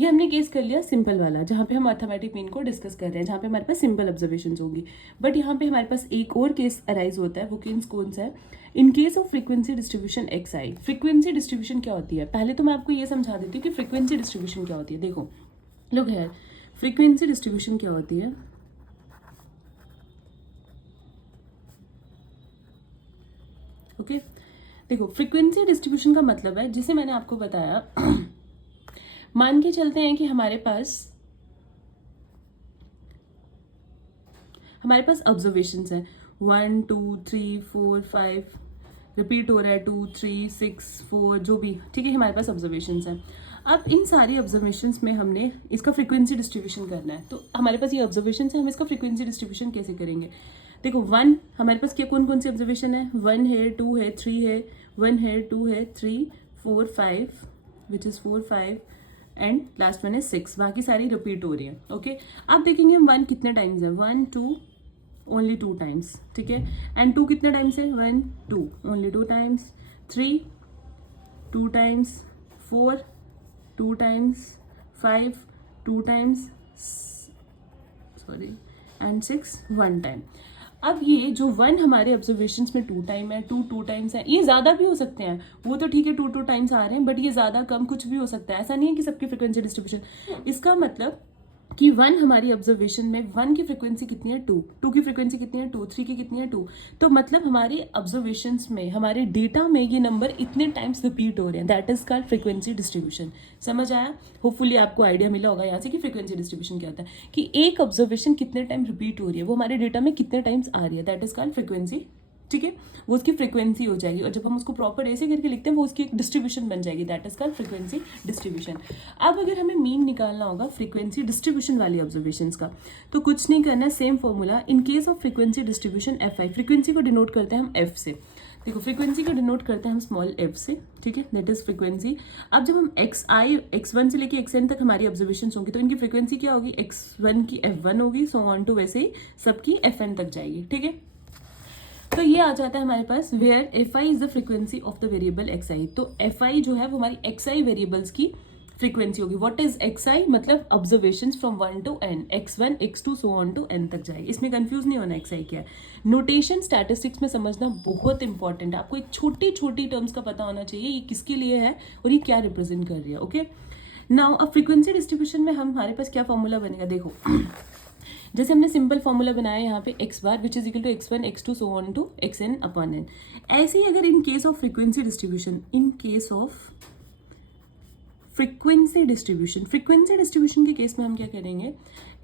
ये हमने केस कर लिया सिंपल वाला, जहाँ पे हम अर्थमेटिक मीन को डिस्कस कर रहे हैं, जहाँ पे हमारे पास सिंपल ऑब्जर्वेशन होंगी। बट यहाँ पे हमारे पास एक और केस अराइज होता है, वो केस कौन सा है? In case of frequency distribution x I. Frequency distribution क्या होती है? पहले तो मैं आपको ये समझा देती हूँ कि फ्रीक्वेंसी डिस्ट्रीब्यूशन क्या होती है। देखो लोग है, फ्रीक्वेंसी डिस्ट्रीब्यूशन क्या होती है? ओके देखो, फ्रीक्वेंसी डिस्ट्रीब्यूशन का मतलब है, जैसे मैंने आपको बताया मान के चलते हैं कि हमारे पास ऑब्जर्वेशंस हैं 1 2 3 4 5, रिपीट हो रहा है 2 3 6 4, जो भी, ठीक है, हमारे पास ऑब्जर्वेशंस हैं। अब इन सारी ऑब्जर्वेशंस में हमने इसका फ्रीक्वेंसी डिस्ट्रीब्यूशन करना है। तो हमारे पास ये ऑब्जर्वेशंस है, हम इसका फ्रीक्वेंसी डिस्ट्रीब्यूशन कैसे करेंगे? देखो 1 हमारे पास क्या कौन कौन सी ऑब्जर्वेशन है? 1 है, 2 है, 3 है, 1 है, 2 है, 3 4 5 which is 4 5 and last one है 6। बाकी सारी रिपीट हो रही है। ओके अब देखेंगे हम 1 कितने टाइम्स है? 1 2 ओनली 2 टाइम्स, ठीक है। एंड 2 कितने टाइम्स है? 1 2 only 2 times. 3 2 times, 4 2 times, 5 2 times, sorry, and 6 1 time. अब ये जो 1 हमारे ऑब्जर्वेशंस में 2 टाइम है, 2 2 टाइम्स है, ये ज़्यादा भी हो सकते हैं, वो तो ठीक है 2 2 टाइम्स आ रहे हैं, बट ये ज़्यादा कम कुछ भी हो सकता है। ऐसा नहीं है कि सबकी फ्रिक्वेंसी डिस्ट्रीब्यूशन। इसका मतलब कि 1 हमारी ऑब्जर्वेशन में 1 की फ्रिक्वेंसी कितनी है? 2, 2 की फ्रिक्वेंसी कितनी है? 2, 3 की कितनी है? 2। तो मतलब हमारे ऑब्जर्वेशंस में, हमारे डेटा में ये नंबर इतने टाइम्स रिपीट हो रहे हैं, that is called frequency distribution. समझ आया? होपफुली आपको आइडिया मिला होगा यहाँ से कि फ्रिक्वेंसी डिस्ट्रीब्यूशन क्या होता है, कि एक ऑब्जर्वेशन कितने टाइम रिपीट हो रही है, वो हमारे डेटा में कितने टाइम्स आ रही है, दैट इज कॉल्ड फ्रिक्वेंसी। ठीक है, वो उसकी फ्रिक्वेंसी हो जाएगी, और जब हम उसको प्रॉपर ऐसे करके लिखते हैं वो उसकी एक डिस्ट्रीब्यूशन बन जाएगी, that is called frequency distribution. अब अगर हमें मीन निकालना होगा फ्रीक्वेंसी डिस्ट्रीब्यूशन वाली ऑब्जर्वेशंस का, तो कुछ नहीं करना, same formula. In case of frequency distribution F I, frequency को डिनोट करते हैं हम एफ से। देखो फ्रीक्वेंसी को डिनोट करते हैं हम स्मॉल एफ से, ठीक है, दैट इज फ्रीक्वेंसी। अब जब हम x1 से लेके xn तक हमारी ऑब्जर्वेशंस होंगी, तो इनकी फ्रीक्वेंसी क्या होगी? x1 की f1 होगी, सो ऑन टू वैसे ही सबकी fn तक जाएगी, ठीक है। तो ये आ जाता है हमारे पास where F I is the frequency of the variable X I. तो एफ आई जो है वो हमारी एक्स आई वेरिएबल्स की फ्रीक्वेंसी होगी। What is X I? मतलब observations from 1 to n, x1 x2 so on to n तक जाएगी। इसमें कंफ्यूज नहीं होना एक्स आई क्या है। नोटेशन स्टैटिस्टिक्स में समझना बहुत इंपॉर्टेंट है, आपको एक छोटी छोटी टर्म्स का पता होना चाहिए, ये किसके लिए है और ये क्या रिप्रेजेंट कर रही है। ओके नाउ अब फ्रीक्वेंसी डिस्ट्रीब्यूशन में हमारे पास क्या फॉर्मूला बनेगा? देखो जैसे हमने सिंपल फॉर्मूला बनाया यहाँ पे x bar which is equal to x1 x2 so on to xn upon n। ऐसे ही अगर in case of frequency distribution, in case of frequency distribution के केस में हम क्या करेंगे?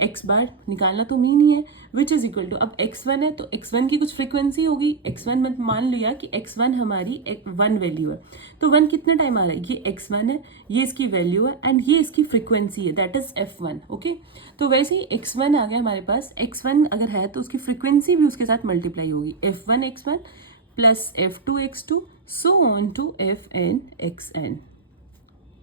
x बार निकालना तो मीन ही है, विच इज इक्वल टू, अब x1 है तो x1 की कुछ फ्रीक्वेंसी होगी। x1 मत मान लिया कि x1 हमारी 1 वैल्यू है, तो 1 कितने टाइम आ रहा है? ये x1 है, ये इसकी वैल्यू है एंड ये इसकी फ्रीक्वेंसी है, दैट इज f1। ओके तो वैसे ही x1 आ गया हमारे पास, x1 अगर है तो उसकी फ्रीक्वेंसी भी उसके साथ मल्टीप्लाई होगी, f1 x1 plus f2 x2 so on to fn xn।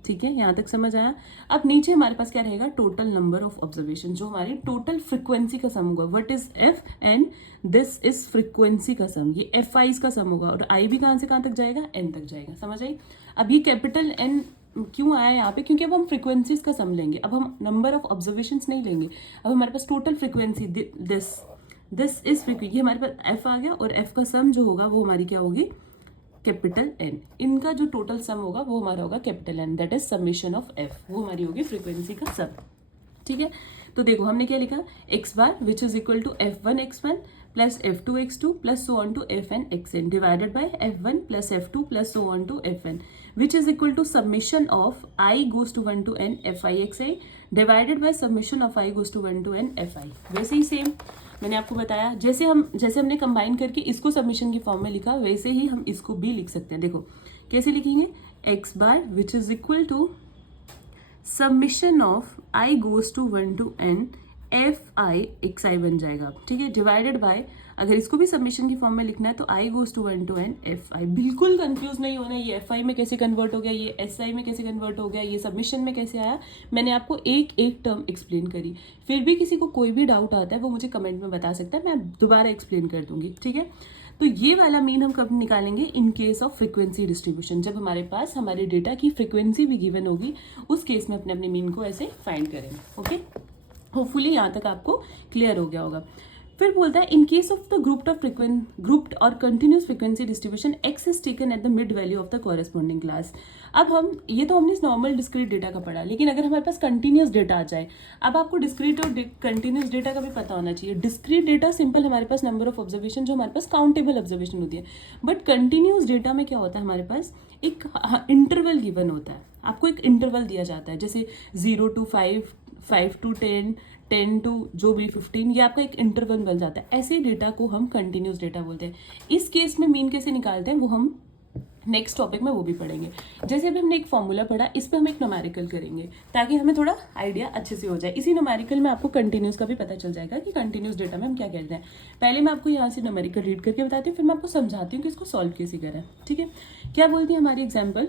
ठीक है, यहाँ तक समझ आया? अब नीचे हमारे पास क्या रहेगा? टोटल नंबर ऑफ ऑब्जर्वेशन, जो हमारी टोटल फ्रीक्वेंसी का सम होगा। What is F and this is frequency का सम, ये एफ आईज का सम होगा, और आई भी कहाँ से कहाँ तक जाएगा? एन तक जाएगा। समझ आई? अब ये कैपिटल एन क्यों आया यहाँ पे? क्योंकि अब हम फ्रीक्वेंसीज का सम लेंगे, अब हम नंबर ऑफ ऑब्जर्वेशन नहीं लेंगे, अब हमारे पास total frequency this is frequency, हमारे पास एफ आ गया, और एफ का सम जो होगा वो हमारी क्या होगी? Capital n. इनका जो टोटल सम होगा वो हमारा होगा capital n, that is summation of f, वो हमारी होगी फ्रीक्वेंसी का सम। ठीक है, तो देखो हमने क्या लिखा? X bar which is equal to f1 x1 plus f2 x2 plus so on to fn xn divided by f1 plus f2 plus so on to fn which is equal to submission of i goes to 1 to n fi xi divided by submission of i goes to 1 to n fi। वैसे ही same मैंने आपको बताया, जैसे हमने combine करके इसको submission की form में लिखा, वैसे ही हम इसको भी लिख सकते हैं। देखो कैसे लिखेंगे? X bar which is equal to submission of I goes to 1 to n F I X I बन जाएगा, ठीक है, डिवाइडेड बाय, अगर इसको भी सबमिशन की फॉर्म में लिखना है तो I goes to 1 to n F I. बिल्कुल कंफ्यूज नहीं होना, ये एफ आई में कैसे कन्वर्ट हो गया, ये एस आई में कैसे कन्वर्ट हो गया, ये सबमिशन में कैसे आया, मैंने आपको एक एक टर्म एक्सप्लेन करी। फिर भी किसी को कोई भी डाउट आता है वो मुझे कमेंट में बता सकता है, मैं दोबारा एक्सप्लेन कर दूंगी। ठीक है, तो ये वाला मीन हम कब निकालेंगे, इन केस ऑफ फ्रीक्वेंसी डिस्ट्रीब्यूशन, जब हमारे पास हमारे डेटा की फ्रीक्वेंसी भी गिवन होगी, उस केस में अपने अपने मीन को ऐसे फाइंड करेंगे। ओके, होपफुली यहाँ तक आपको क्लियर हो गया होगा। फिर बोलता है in case of the grouped और continuous frequency distribution X is taken at the mid value of the corresponding class. अब हम ये तो हमने नॉर्मल डिस्क्रीट डेटा का पढ़ा, लेकिन अगर हमारे पास कंटिन्यूस डेटा आ जाए, अब आपको डिस्क्रीट और कंटिन्यूस डेटा का भी पता होना चाहिए। डिस्क्रीट डेटा सिंपल हमारे पास नंबर ऑफ ऑब्जर्वेशन जो हमारे पास काउंटेबल ऑब्जर्वेशन होती है, बट कंटिन्यूस डेटा में क्या होता है, हमारे पास एक इंटरवल गिवन होता है, आपको एक इंटरवल दिया जाता है, जैसे 0 to 5, 5 to 10, 10 to जो भी 15, ये आपका एक इंटरवल बन जाता है। ऐसे डेटा को हम कंटिन्यूस डेटा बोलते हैं। इस केस में मीन कैसे निकालते हैं वो हम नेक्स्ट टॉपिक में वो भी पढ़ेंगे। जैसे अभी हमने एक फॉर्मूला पढ़ा, इस पर हम एक न्यूमेरिकल करेंगे ताकि हमें थोड़ा आइडिया अच्छे से हो जाए। इसी न्यूमेरिकल में आपको कंटिन्यूस का भी पता चल जाएगा कि कंटिन्यूस डेटा में हम क्या कहते हैं। पहले मैं आपको यहाँ से न्यूमेरिकल रीड करके बताती हूँ, फिर मैं आपको समझाती हूँ कि इसको सॉल्व कैसे करें। ठीक है, क्या बोलती है हमारी example,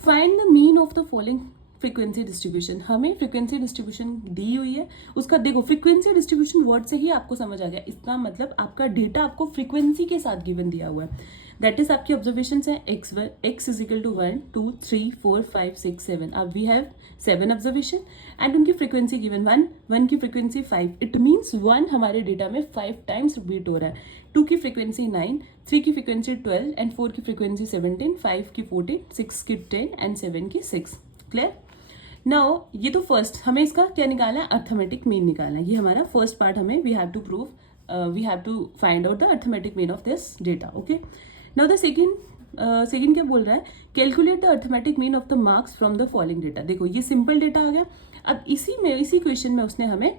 find the mean of the following frequency distribution. हमें फ्रीक्वेंसी डिस्ट्रीब्यूशन दी हुई है, उसका देखो फ्रीक्वेंसी डिस्ट्रीब्यूशन वर्ड से ही आपको समझ आ गया, इसका मतलब आपका डेटा आपको फ्रीक्वेंसी के साथ गिवन दिया हुआ है। दैट इज आपकी ऑब्जर्वेशन है x इज इक्वल टू 1 2 3 4 5 6 7। अब वी हैव 7 ऑब्जर्वेशन एंड उनकी फ्रीक्वेंसी गिवन 1 की फ्रीक्वेंसी 5। इट मीन्स 1 हमारे डेटा में 5 टाइम्स रिपीट हो रहा है। 2 की फ्रीक्वेंसी 9, 3 की फ्रीक्वेंसी 12 एंड 4 की फ्रीक्वेंसी 17, 5 की 14, 6 की 10 एंड 7 की 6। क्लियर? नाउ ये तो फर्स्ट हमें इसका क्या निकालना है, अर्थमेटिक मीन निकालना है। ये हमारा फर्स्ट पार्ट, हमें we have to find out the arithmetic mean of this data. Okay, now the second क्या बोल रहा है, calculate the arithmetic mean of the marks from the following data. देखो ये सिंपल डेटा आ गया। अब इसी क्वेश्चन में उसने हमें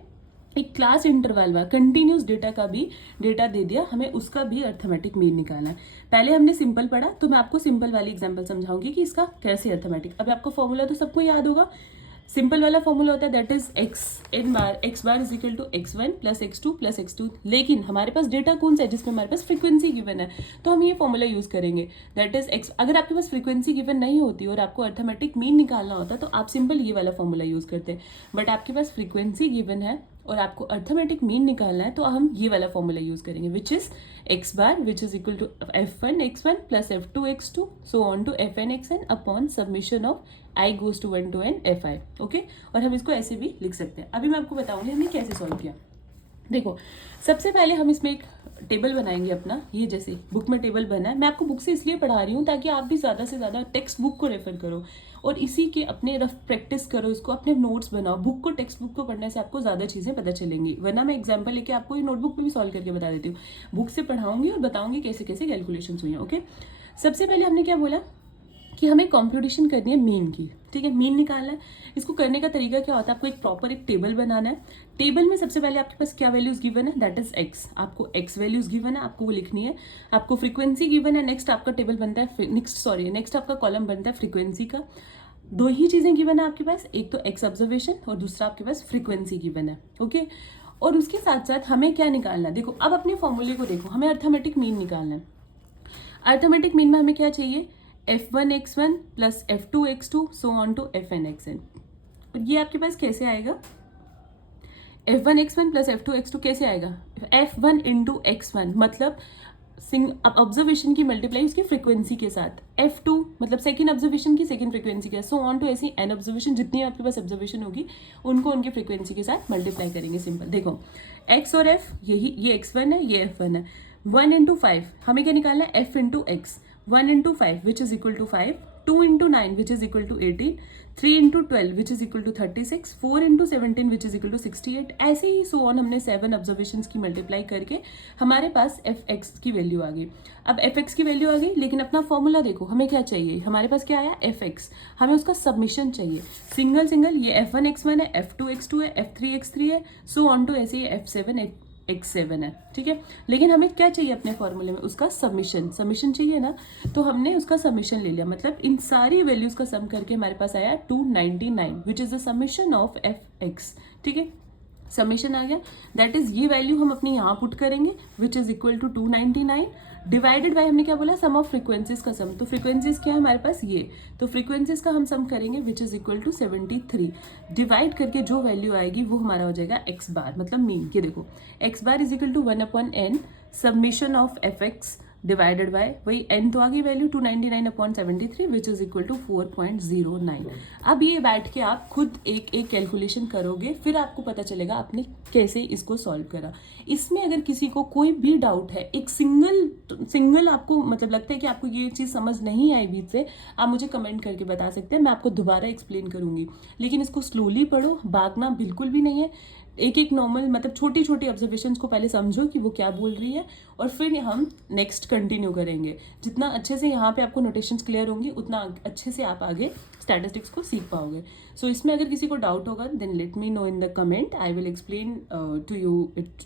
एक क्लास इंटरवल में कंटिन्यूस डेटा का भी डेटा दे दिया, हमें उसका भी अर्थमेटिक मीन निकालना है। पहले हमने सिंपल पढ़ा, तो मैं आपको सिंपल वाली एग्जांपल समझाऊंगी कि इसका कैसे अर्थमेटिक। अब आपको फॉर्मूला तो सबको याद होगा, सिंपल वाला फॉर्मूला होता है that is x bar is equal to x1 plus x2 plus x2। लेकिन हमारे पास डेटा कौन सा है जिसमें हमारे पास फ्रीक्वेंसी गिवन है, तो हम ये फॉर्मूला यूज करेंगे दैट इज x। अगर आपके पास फ्रीक्वेंसी गिवन नहीं होती और आपको अर्थमेटिक मीन निकालना होता तो आप सिंपल ये वाला फॉर्मूला यूज करते, बट आपके पास फ्रीक्वेंसी गिवन है और आपको अर्थमेटिक मीन निकालना है, तो हम ये वाला फॉर्मूला यूज करेंगे which is x bar which is equal to f1 x1 plus f2 x2 so on to fn xn upon submission of i goes to 1 to n fi। Okay, और हम इसको ऐसे भी लिख सकते हैं। अभी मैं आपको बताऊंगी हमने कैसे सॉल्व किया। देखो सबसे पहले हम इसमें एक टेबल बनाएंगे अपना, ये जैसे बुक में टेबल बना है। मैं आपको बुक से इसलिए पढ़ा रही हूँ ताकि आप भी ज़्यादा से ज़्यादा टेक्स्ट बुक को रेफर करो और इसी के अपने रफ प्रैक्टिस करो, इसको अपने नोट्स बनाओ। बुक को टेक्स्ट बुक को पढ़ने से आपको ज़्यादा चीज़ें पता चलेंगी, वरना मैं एग्जाम्पल लेके आपको ये नोटबुक पे भी सॉल्व करके बता देती हूँ। बुक से पढ़ाऊंगी और बताऊंगी कैसे कैसे कैलकुलेशन हुई हैं। ओके, सबसे पहले हमने क्या बोला कि हमें कंप्यूटेशन करनी है मीन की। ठीक है, मीन निकालना है। इसको करने का तरीका क्या होता है, आपको एक प्रॉपर एक टेबल बनाना है। टेबल में सबसे पहले आपके पास क्या वैल्यूज गिवन है, दैट इज x। आपको x वैल्यूज गिवन है, आपको वो लिखनी है। आपको फ्रीक्वेंसी गिवन है, नेक्स्ट आपका टेबल बनता है, नेक्स्ट आपका कॉलम बनता है फ्रीक्वेंसी का। दो ही चीजें गिवन है आपके पास, एक तो x ऑब्जर्वेशन और दूसरा आपके पास फ्रीक्वेंसी गिवन है। ओके, और उसके साथ साथ हमें क्या निकालना है, देखो अब अपने फॉर्मूले को देखो, हमें अर्थमेटिक मीन निकालना है। अर्थमेटिक मीन में हमें क्या चाहिए, f1 x1 plus f2 x2 so on to fn xn। और ये आपके पास कैसे आएगा, f1 x1 plus f2 x2 कैसे आएगा, f1 इंटू x1 मतलब ऑब्जर्वेशन की मल्टीप्लाई उसकी फ्रीक्वेंसी के साथ, f2 मतलब सेकंड ऑब्जर्वेशन की सेकंड फ्रीक्वेंसी के साथ, सो ऑन टू ऐसी n ऑब्जर्वेशन जितनी आपके पास ऑब्जर्वेशन होगी उनको उनकी फ्रीक्वेंसी के साथ मल्टीप्लाई करेंगे। सिंपल देखो x और f, ये x1 है, ये f1 है। 1 इंटू 5 हमें क्या निकालना है, f into x। 1 into 5 which is equal to 5, 2 into 9 which is equal to 18, 3 into 12 which is equal to 36, 4 into 17 which is equal to 68। ऐसे ही सो ऑन हमने 7 ऑब्जर्वेशन की मल्टीप्लाई करके हमारे पास एफ एक्स की वैल्यू आ गई। अब एफ एक्स की वैल्यू आ गई, लेकिन अपना फॉर्मूला देखो, हमें क्या चाहिए, हमारे पास क्या आया एफ एक्स, हमें उसका सबमिशन चाहिए सिंगल सिंगल। ये f1 x1 है, f2 x2 है, f3 x3 है, सो ऑन टू ऐसे ही f7 x7 है। ठीक है, लेकिन हमें क्या चाहिए अपने फॉर्मूले में, उसका सबमिशन चाहिए ना, तो हमने उसका सबमिशन ले लिया। मतलब इन सारी वैल्यूज का सम करके हमारे पास आया 299 which is the submission of f x. ठीक है, समेशन आ गया, दैट इज ये वैल्यू हम अपनी यहाँ पुट करेंगे which is equal to 299 divided by हमने क्या बोला, सम ऑफ फ्रीक्वेंसीज का सम। तो फ्रीक्वेंसीज क्या है हमारे पास ये, तो फ्रीक्वेंसीज का हम सम करेंगे which is equal to 73 divide करके जो वैल्यू आएगी वो हमारा हो जाएगा एक्स बार, मतलब मीन। ये देखो x bar is equal to 1/n submission of f x divided by वही n तो आ गई value 299/73 which is equal to 4.09। अब ये बैठ के आप खुद एक एक कैलकुलेशन करोगे, फिर आपको पता चलेगा आपने कैसे इसको सॉल्व करा। इसमें अगर किसी को कोई भी डाउट है, एक सिंगल आपको मतलब लगता है कि आपको ये चीज़ समझ नहीं आई बीच से, आप मुझे कमेंट करके बता सकते हैं, मैं आपको दोबारा एक्सप्लेन करूंगी। लेकिन इसको स्लोली पढ़ो, भागना बिल्कुल भी नहीं है। एक एक नॉर्मल मतलब छोटी छोटी ऑब्जर्वेशंस को पहले समझो कि वो क्या बोल रही है, और फिर हम नेक्स्ट कंटिन्यू करेंगे। जितना अच्छे से यहाँ पे आपको नोटेशंस क्लियर होंगी उतना अच्छे से आप आगे स्टैटिस्टिक्स को सीख पाओगे। सो इसमें अगर किसी को डाउट होगा then let me know in the comment, I will explain to you it